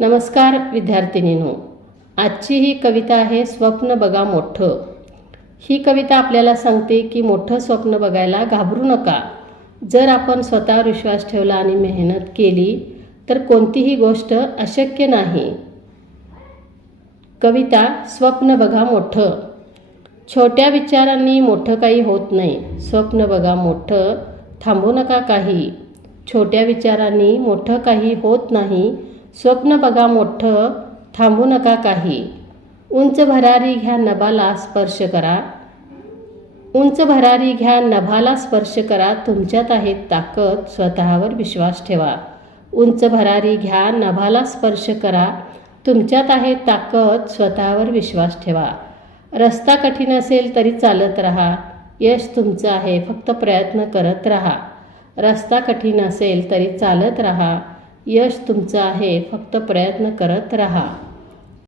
नमस्कार विद्यार्थिनींनो, आजची ही कविता आहे स्वप्न बघा मोठं। ही कविता आपल्याला सांगते की मोठं स्वप्न बघायला घाबरू नका। जर आपण स्वतःवर विश्वास ठेवला आणि मेहनत केली तर कोणतीही गोष्ट अशक्य नाही। कविता स्वप्न बघा मोठं। छोट्या विचारांनी मोठं काही होत नाही। स्वप्न बघा मोठं, थांबू नका काही। छोट्या विचारांनी मोठं काही होत नाही। स्वप्न बघा मोठं, थांबू नका काही। उंच भरारी घ्या नभाला स्पर्श करा। उंच भरारी घ्या नभाला स्पर्श करा। तुमच्यात आहे ताकद, स्वतःवर विश्वास ठेवा। उंच भरारी घ्या नभाला स्पर्श करा। तुमच्यात आहे ताकद, स्वतःवर विश्वास ठेवा। रस्ता कठीण असेल तरी चालत राहा। यश तुमचं आहे, फक्त प्रयत्न करत राहा। रस्ता कठीण असेल तरी चालत राहा। यश तुमचं आहे, फक्त प्रयत्न करत राहा।